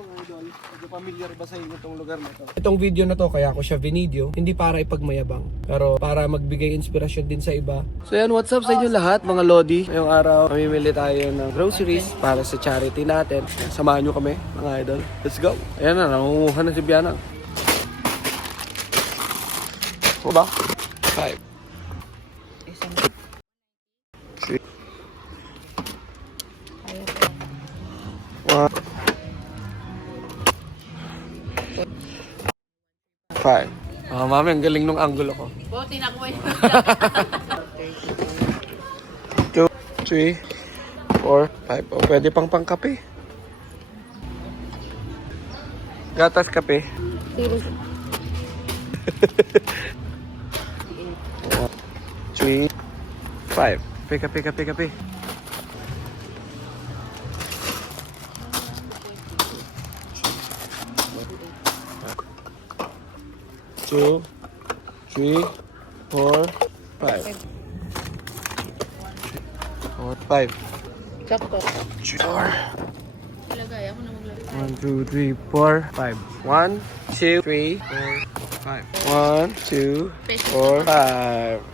mga idol, medyo familiar ba sa inyo itong lugar na to? Itong video na to, kaya ako siya vinidyo, hindi para ipagmayabang, pero para magbigay inspirasyon din sa iba. So yan, what's up sa inyo lahat mga Lodi? Ngayong araw, mamimili tayo ng groceries para sa charity natin. Samahan nyo kami mga idol. Let's go! Ayan na, nangunguha na si Bianang. O ba? 5 3 1 5. Mami, ang galing nung angulo ko. Buti na ko 2, 3, 4, 5. O, pwede pang pangkape. Gatas kape. 1, 3, 5. Kape. 2, 3, 4, 5. 5. Sakto. 4. Ilagay ako na maglagay. 1, 2, 3, 4, 5. 1, 2, 3, 4, 5. 1, 2, 4, 5.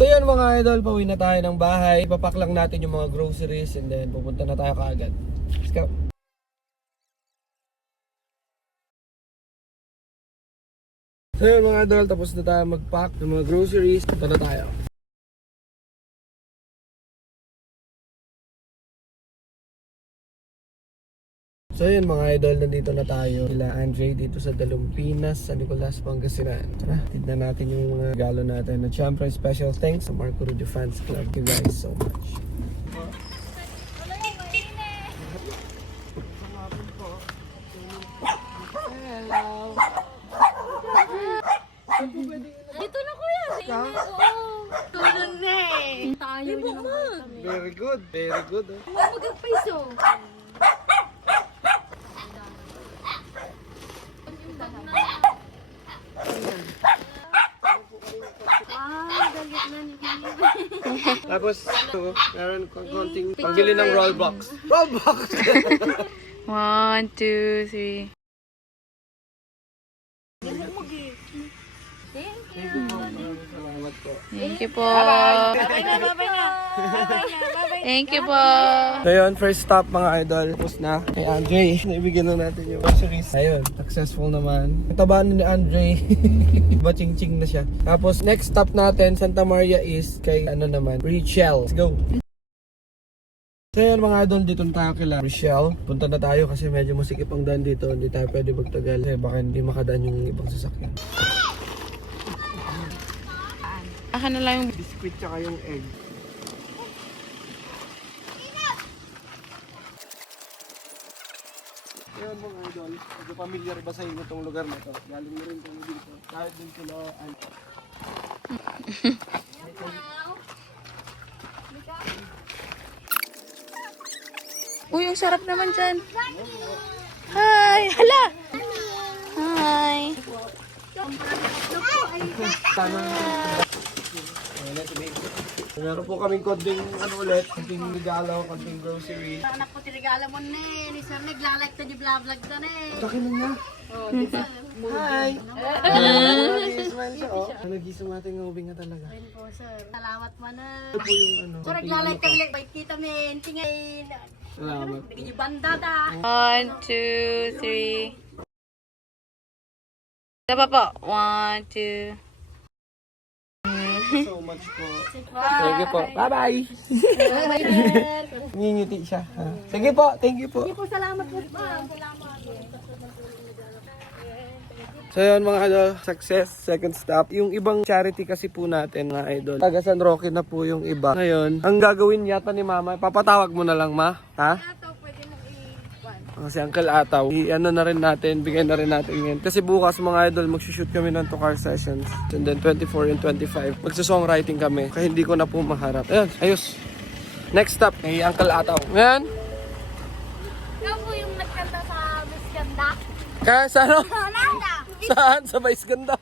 So yan mga idol, pauwi na tayo ng bahay. Ipapack lang natin yung mga groceries and then pupunta na tayo kaagad. Let's go! So yun mga idol, tapos na tayo mag-pack ng mga groceries. Punta na tayo. So yun mga idol, nandito na tayo sila Andre dito sa Dalumpinas, San Nicolas, Pangasinan. Tara, tignan natin yung mga regalo natin. At syempre, special thanks sa Marco Rudy Fans Club. Thank you guys so much. Dito na kuya. Oo. Tulong na eh. Tayo naman. Very good, very good. Mag-piso. Tapos, meron konting pangbili ng Rollbox. Rollbox! 1, 2, 3. Salamat po. Thank you po. Thank you po. So yun, first stop mga idol. Tapos na kay Andre. Naibigyan na natin yung groceries. Ayun, successful naman. Natabaan ni Andre. Baching-ching na siya. Tapos next stop natin, Santa Maria is kay ano naman, Richelle. Let's go! So yun mga idol, dito na tayo kila Richelle. Punta na tayo kasi medyo masikip ang daan dito. Hindi tayo pwede magtagal kasi baka hindi makadaan yung ibang sasakyan. Aka na lang yung Biscuit tsaka yung egg. Ayan mga idol, medyo familiar ba sa inyo itong lugar na ito? Galing na rin kami dito. Kahit din sila Uy, ang sarap naman dyan. Hi! Hala! Hi! meron po kaming konting ano ulit, konting regalo, konting grocery. Anak ko tinigala mo na eh. Ni sir naglalike to di vlog na eh. Takin na niya. Oh, di ba? Hi! Nag-smile siya, oh. Nag-isumate ng ubing nga talaga. Ayun po sir. Salamat mo na. Ito po yung ano. Sir naglalike kami like bait kita men. Tingay. Salamat. Bigyan niyo banda ta. 1, 2, 3. Isa pa po. 1, 2. So much po. Thank you po. Bye-bye! Ngingiti siya. Ha? Sige po, thank you po. Po salamat po. Salamat. So yun mga idol, success, second stop. Yung ibang charity kasi po natin mga idol, taga San Roque na po yung iba. Ngayon, ang gagawin yata ni mama, papatawag mo na lang ma, ha? Kasi Uncle Ataw, i-ano na rin natin, bigay na rin natin yan. Kasi bukas mga idol, magsushoot kami ng 2 car sessions. And then 24 and 25, magsa-songwriting kami. Kaya hindi ko na po maharap. Ayun, ayos. Next stop, kay Uncle Ataw. Ngayon? Ikaw po yung nagkanta sa Miss Ganda. Kaya sa ano? Nanda. Saan? Sa Vice Ganda.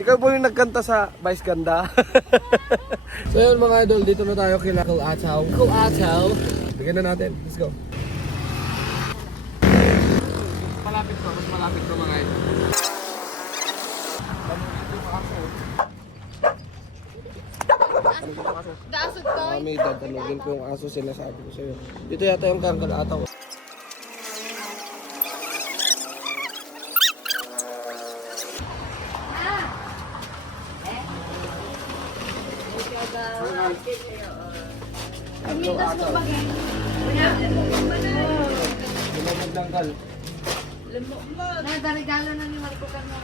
Ikaw po yung nagkanta sa Vice Ganda. So yun mga idol, dito na tayo kila Uncle Ataw. Uncle Ataw. Bigyan na natin. Let's go. Malapit to. Mas malapit to mga idol. Daasog ko. May dadanugin ko yung aso sila sabi ko sa'yo. Dito yata yung Uncle Ataw. Uncle Ataw. Lumamag ng kal. Nagregalo na ni Marco Carmo.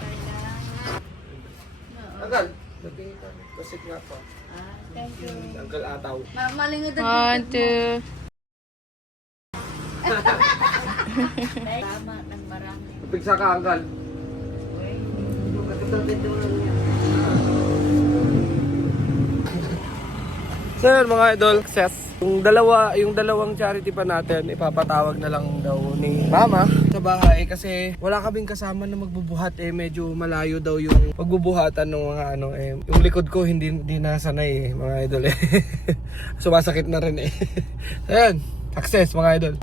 Uncle, nagpingin ka. Kasik nga po. Thank you. Uncle Ataw. Malingod na 1, 2. Tama, nagmarami. Pigsa ka, Uncle. So yun mga idol, success. Yung dalawang charity pa natin, ipapatawag na lang daw ni Mama sa bahay kasi wala kaming kasama na magbubuhat medyo malayo daw yung pagbubuhatan ng mga yung likod ko hindi nasanay mga idol Sumasakit na rin So yun, success mga idol.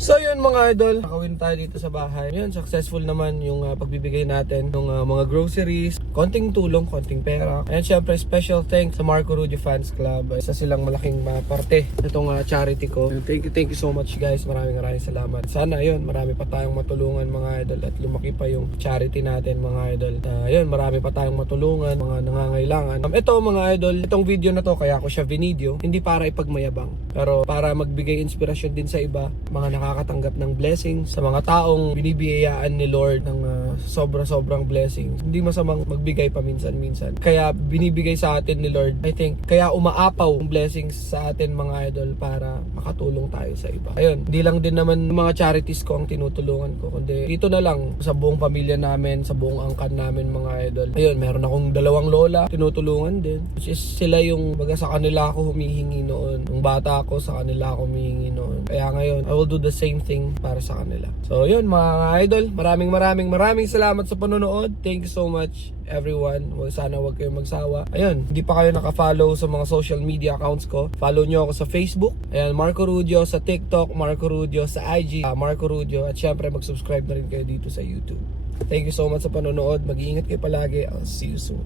So yun mga idol, nakawin tayo dito sa bahay. Yun, successful naman yung pagbibigay natin ng mga groceries, konting tulong, konting pera. And syempre special thanks sa Marco Rudio Fans Club. Isa silang malaking parte itong charity ko. Thank you so much guys. Maraming salamat. Sana yun, marami pa tayong matulungan mga idol at lumaki pa yung charity natin mga idol. Yun, marami pa tayong matulungan, mga nangangailangan. Ito mga idol, itong video na to kaya ko siya vinidyo, hindi para ipagmayabang, pero para magbigay inspirasyon din sa iba, mga nakakatanggap ng blessings, sa mga taong binibiyayaan ni Lord ng sobrang blessings. Hindi masamang magbigay paminsan-minsan. Kaya binibigay sa atin ni Lord, I think, kaya umaapaw ang blessings sa atin mga idol para makatulong tayo sa iba. Ayun, hindi lang din naman mga charities ko ang tinutulungan ko, kundi dito na lang sa buong pamilya namin, sa buong angkan namin mga idol. Ayun, meron akong 2 lola, tinutulungan din. Which is sila yung, baga sa kanila ako humihingi noon. Nung bata ako, sa kanila ako humihingi noon. Kaya ngayon, I will do the same thing para sa kanila. So yun mga idol, maraming salamat sa panonood. Thank you so much everyone. Sana wag kayong magsawa. Ayun, hindi pa kayo naka-follow sa mga social media accounts ko, follow nyo ako sa Facebook. Ayan, Marco Rudio sa TikTok, Marco Rudio sa IG, Marco Rudio. At syempre mag-subscribe na rin kayo dito sa YouTube. Thank you so much sa panonood. Mag-iingat kayo palagi. I'll see you soon.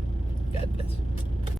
God bless.